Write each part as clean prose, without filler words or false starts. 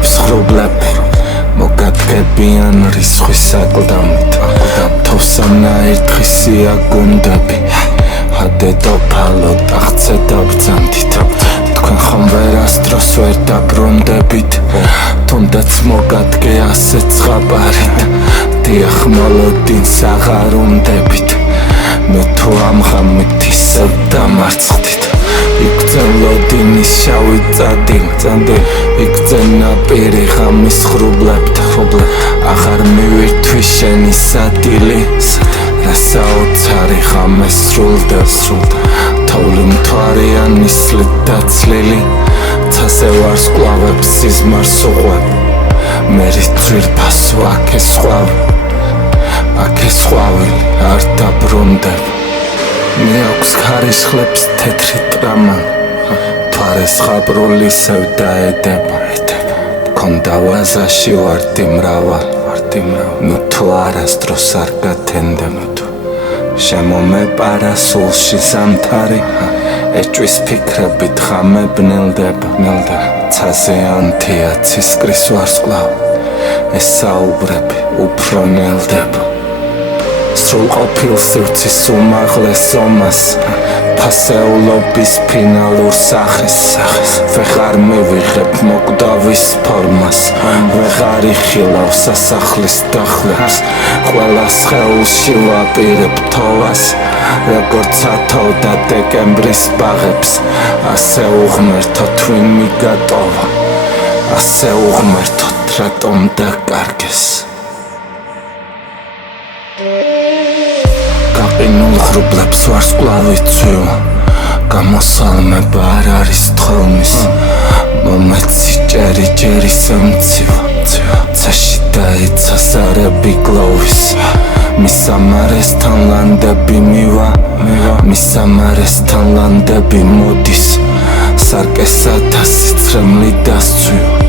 ჭრილობს ღრუბლები მოგადგებიან რისხვის აკლდამით თოვსანაირ დღისია გუნდები ჰადედოფალოდ აღწე დაბრძანდით თქვენ ხომ ვერასდროს ვერ დაბრუნდებით თუნდაც მოგადგე ასე ზღაპარით დიახ მოლოდინს აღარ უნდებით მე თუ ამ ღამით ისევ დამარცხდით იქცენ ლოდინის შავი წადი იქცენ ნაპირი ღამის ღრუბლებთ აღარ მივირთვი შენი სადილი რა საოცარი ღამე სრულდა თოვლი მთვარიან ისლით დაცლილი ცაზე ვარსკვლავებს სიზმარს უყვებ მე რიცვირფასო აქ ეს ყვავილი არ დაბრუნდებ მე აქვს ქარიშხლებს თეთრი ტრამან თვარეს ღაბრული ისევ დაედება მქონდა ვაზაში ვარდი მრავალ ნუ თუ არასდროს არ გათენდებ შემომეპარა სულში ზამთარი ეჭვის ფიქრებით ღამე ბნელდება ცაზე ანთია ცისკრის ვარსკვლავი ეს საუბრები უფრო ნელდება სრულყოფილ სივრცის უმაღლეს ზომას ფასეულობის ფინალურ სახეს ვეღარ მივიღებ მოკვდავის ფორმას ვეღარ იხილავ სასახლის დახლებს ყველა სხეულში ვაპირებ თოვას როგორც ათოვდა დეკემბრის ბაღებს ასე უღმერთო twin მიგატოვა ასე უღმერთო რატომ დაკარგეს გაყინულ ღრუბლებს ვარსკვლავი ცვივა გამოსალმება არ არის თხოვნის მომეცი ჯერ ისე მცივა ცაში დაეცა ზარები გლოვის მისამარესთან ლანდები მივა მისამარესთან ლანდები მოდის სარკესათა სიცრემლი დასცვივა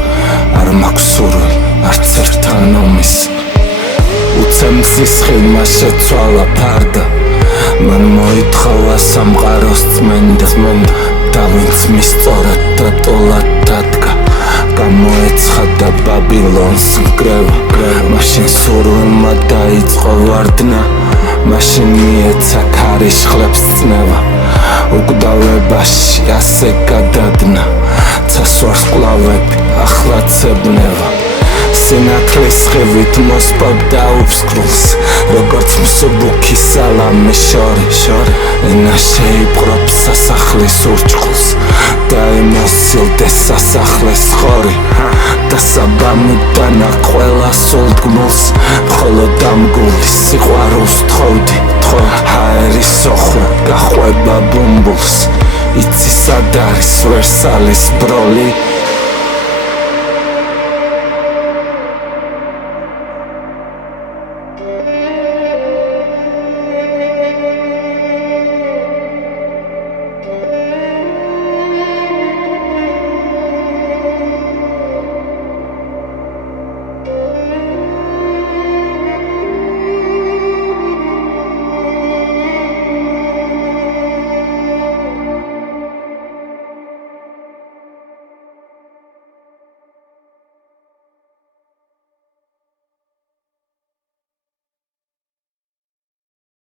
არ მაქვს სურვილი არც ერთთან ომის უცემსის ხილმა შეცვალა ფარდა მან მოითხოვა სამყაროს წმენდა და ვინც მისწორად დატოლად დადგა გამოეცხადა ბაბილონს მკრევა მაშინ სურვილმა დაიწყო ვარდნა მაშინ მიეცა ქარიშხლებს წნევა უკვდავებაში ასე გადადნა ცას ვარსკვლავები ახლაც ებნევა სინათლის ხივით მოსპობდა უფსკრულს როგორც მსუბუქი სალამი შორი ენა შეიპყრობს სასახლის ურჩხულს და ემოსილდეს სასახლის ხორი და საბამუდანა ყველა სულდგმულს მხოლოდ ამ გულის სიყვარულს თხოვდი ჰაერის ოხრა გახვება ბუმბულს იცი სად არის ვერსალის ბროლი